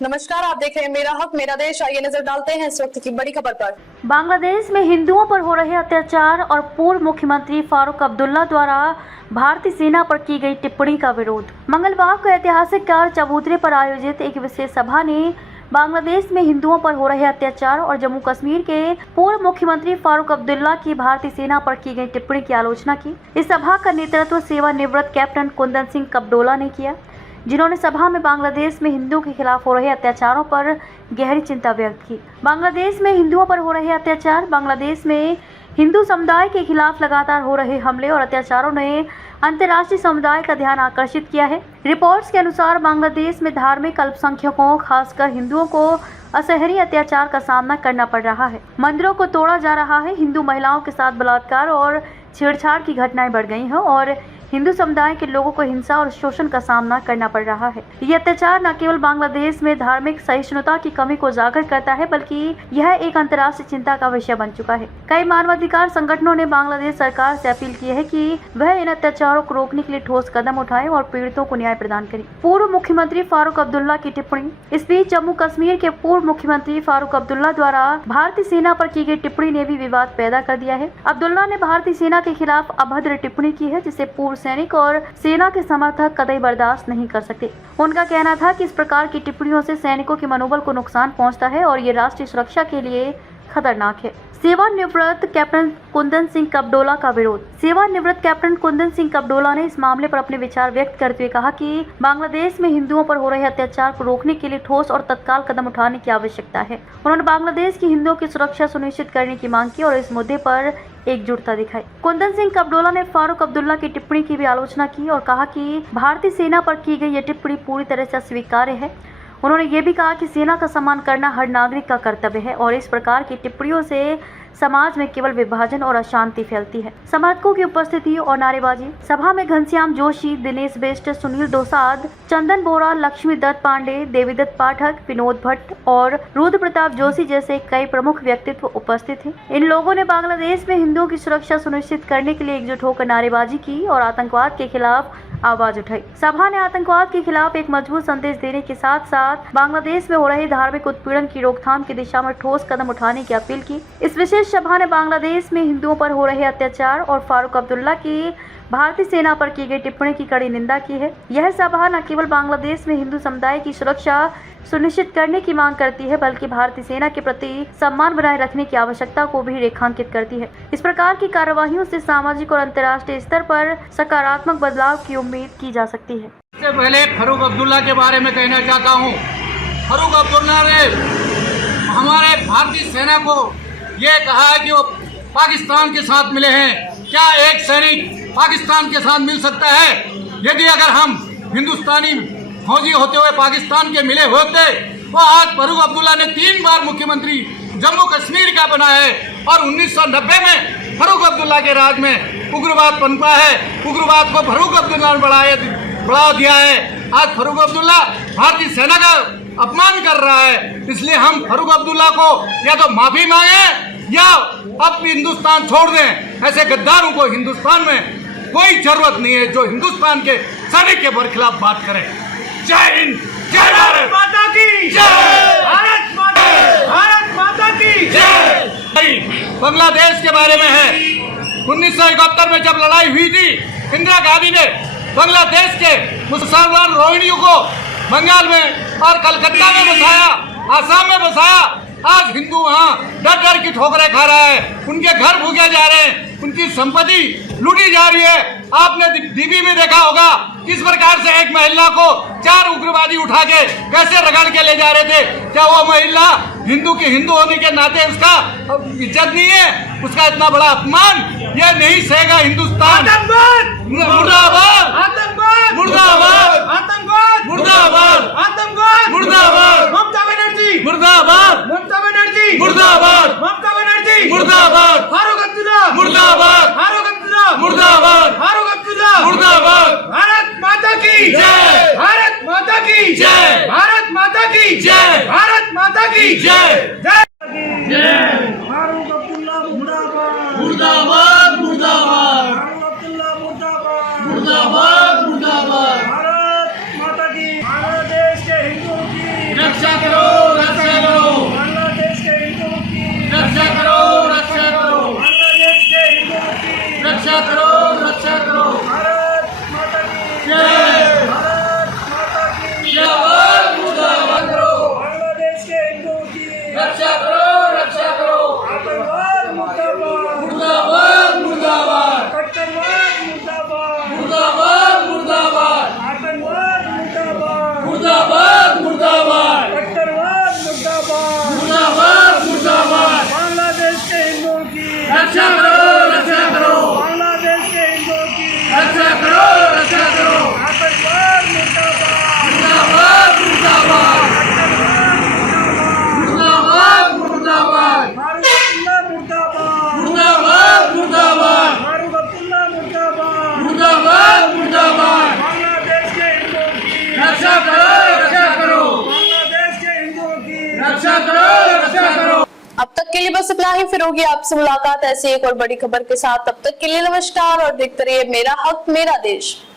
नमस्कार, आप देख रहे हैं मेरा हक मेरा देश। आइए नजर डालते हैं इस वक्त की बड़ी खबर पर। बांग्लादेश में हिंदुओं पर हो रहे अत्याचार और पूर्व मुख्यमंत्री फारूक अब्दुल्ला द्वारा भारतीय सेना पर की गई टिप्पणी का विरोध। मंगलवार को ऐतिहासिक कार चबूतरे पर आयोजित एक विशेष सभा ने बांग्लादेश में हिंदुओं पर हो रहे अत्याचार और जम्मू कश्मीर के पूर्व मुख्यमंत्री फारूक अब्दुल्ला की भारतीय सेना पर की गई टिप्पणी की आलोचना की। इस सभा का नेतृत्व सेवानिवृत्त कैप्टन कुंदन सिंह कपडोला ने किया, जिन्होंने सभा में बांग्लादेश में हिंदुओं के खिलाफ हो रहे अत्याचारों पर गहरी चिंता व्यक्त की। बांग्लादेश में हिंदुओं पर हो रहे अत्याचार। बांग्लादेश में हिंदू समुदाय के खिलाफ लगातार हो रहे हमले और अत्याचारों ने अंतर्राष्ट्रीय समुदाय का ध्यान आकर्षित किया है। रिपोर्ट्स के अनुसार बांग्लादेश में धार्मिक अल्पसंख्यकों, खासकर हिंदुओं को असहनीय अत्याचार का सामना करना पड़ रहा है। मंदिरों को तोड़ा जा रहा है, हिंदू महिलाओं के साथ बलात्कार और छेड़छाड़ की घटनाएं बढ़ गई हैं और हिंदू समुदाय के लोगों को हिंसा और शोषण का सामना करना पड़ रहा है। ये अत्याचार न केवल बांग्लादेश में धार्मिक सहिष्णुता की कमी को उजागर करता है, बल्कि यह एक अंतर्राष्ट्रीय चिंता का विषय बन चुका है। कई मानवाधिकार संगठनों ने बांग्लादेश सरकार से अपील की है कि वह इन अत्याचारों को रोकने के लिए ठोस कदम उठाए और पीड़ितों को न्याय प्रदान करे। पूर्व मुख्यमंत्री फारूक अब्दुल्ला की टिप्पणी। इस बीच जम्मू कश्मीर के पूर्व मुख्यमंत्री फारूक अब्दुल्ला द्वारा भारतीय सेना पर की गई टिप्पणी ने भी विवाद पैदा कर दिया है। अब्दुल्ला ने भारतीय सेना के खिलाफ अभद्र टिप्पणी की है, जिसे पूर्व सैनिक और सेना के समर्थक कतई बर्दाश्त नहीं कर सकते। उनका कहना था कि इस प्रकार की टिप्पणियों से सैनिकों के मनोबल को नुकसान पहुंचता है और ये राष्ट्रीय सुरक्षा के लिए खतरनाक है। सेवानिवृत्त कैप्टन कुंदन सिंह कपडोला का विरोध। सेवानिवृत्त कैप्टन कुंदन सिंह कपडोला ने इस मामले पर अपने विचार व्यक्त करते हुए कहा कि बांग्लादेश में हिंदुओं पर हो रहे अत्याचार को रोकने के लिए ठोस और तत्काल कदम उठाने की आवश्यकता है। उन्होंने बांग्लादेश की हिंदुओं की सुरक्षा सुनिश्चित करने की मांग की और इस मुद्दे पर एकजुटता दिखाई। कुंदन सिंह कपडोला ने फारूक अब्दुल्ला की टिप्पणी की भी आलोचना की और कहा कि भारतीय सेना पर की गई यह टिप्पणी पूरी तरह से अस्वीकार्य है। उन्होंने ये भी कहा कि सेना का सम्मान करना हर नागरिक का कर्तव्य है और इस प्रकार की टिप्पणियों से समाज में केवल विभाजन और अशांति फैलती है। समर्थकों की उपस्थिति और नारेबाजी। सभा में घनश्याम जोशी, दिनेश बिष्ट, सुनील दोसाद, चंदन बोरा, लक्ष्मी दत्त पांडे, देवीदत्त पाठक, विनोद भट्ट और रुद्र प्रताप जोशी जैसे कई प्रमुख व्यक्तित्व उपस्थित हैं। इन लोगों ने बांग्लादेश में हिंदुओं की सुरक्षा सुनिश्चित करने के लिए एकजुट होकर नारेबाजी की और आतंकवाद के खिलाफ आवाज उठाई। सभा ने आतंकवाद के खिलाफ एक मजबूत संदेश देने के साथ साथ बांग्लादेश में हो रहे धार्मिक उत्पीड़न की रोकथाम की दिशा में ठोस कदम उठाने की अपील की। इस विशेष सभा ने बांग्लादेश में हिंदुओं पर हो रहे अत्याचार और फारूक अब्दुल्ला की भारतीय सेना पर की गई टिप्पणी की कड़ी निंदा की है। यह सभा न केवल बांग्लादेश में हिंदू समुदाय की सुरक्षा सुनिश्चित करने की मांग करती है, बल्कि भारतीय सेना के प्रति सम्मान बनाए रखने की आवश्यकता को भी रेखांकित करती है। इस प्रकार की कार्यवाहियों से सामाजिक और अंतर्राष्ट्रीय स्तर पर सकारात्मक बदलाव की उम्मीद की जा सकती है। इससे पहले फारूक अब्दुल्ला के बारे में कहना चाहता हूँ। फारूक अब्दुल्ला ने हमारे भारतीय सेना को ये कहा है कि वो पाकिस्तान के साथ मिले हैं। क्या एक सैनिक पाकिस्तान के साथ मिल सकता है? यदि अगर हम हिंदुस्तानी फौजी होते हुए पाकिस्तान के मिले होते, वो आज फारूक अब्दुल्ला ने 3 बार मुख्यमंत्री जम्मू कश्मीर का बना है और 1990 में फारूक अब्दुल्ला के राज में उग्रवाद पनपा है। उग्रवाद को फारूक अब्दुल्ला ने बढ़ावा दिया है। आज फारूक अब्दुल्ला भारतीय सेना का अपमान कर रहा है, इसलिए हम फारूक अब्दुल्ला को या तो माफी मांगे या अब हिंदुस्तान छोड़ दें। ऐसे गद्दारों को हिंदुस्तान में कोई जरूरत नहीं है जो हिंदुस्तान के सैनिक के खिलाफ बात करे। जय हिंद, जय भारत माता की जय, भारत माता की जय। बांग्लादेश के बारे में है, 1971 में जब लड़ाई हुई थी, इंदिरा गांधी ने बांग्लादेश के मुसलमान रोहिंग्यों को बंगाल में और कलकत्ता में बसाया, आसाम में बसाया। आज हिंदू वहाँ डर डर की ठोकरें खा रहा है, उनके घर भूखे जा रहे हैं, उनकी संपत्ति लूटी जा रही है। आपने टीवी में देखा होगा किस प्रकार से एक महिला को 4 उग्रवादी उठा के कैसे रगड़ के ले जा रहे थे। क्या वो महिला हिंदू होने के नाते उसका इज्जत नहीं है? उसका इतना बड़ा अपमान ये नहीं सहेगा हिंदुस्तान। मुर्दाबाद, मुर्दाबाद, मुर्दाबाद, मुर्दाबाद, ममता बनर्जी मुर्दाबाद, ममता बनर्जी मुर्दाबाद, ममता बनर्जी मुर्दाबाद, फारूक अब्दुल्ला मुर्दाबाद, फारूक अब्दुल्ला मुर्दाबाद, फारूक अब्दुल्ला मुर्दाबाद। भारत माता की जय, भारत माता की जय, भारत माता की जय, भारत माता की जय, जय। फारूक अब्दुल्ला मुर्दाबाद, मुर्दाबाद, मुर्दाबाद, फारूक अब्दुल्ला मुर्दाबाद, मुर्दाबाद, मुर्दाबाद। भारत माता की, भारत देश के हिंदुओं की रक्षा अब तक के लिए बस इतना ही, फिर होगी आपसे मुलाकात ऐसी एक और बड़ी खबर के साथ। तब तक के लिए नमस्कार और देखते रहिए मेरा हक मेरा देश।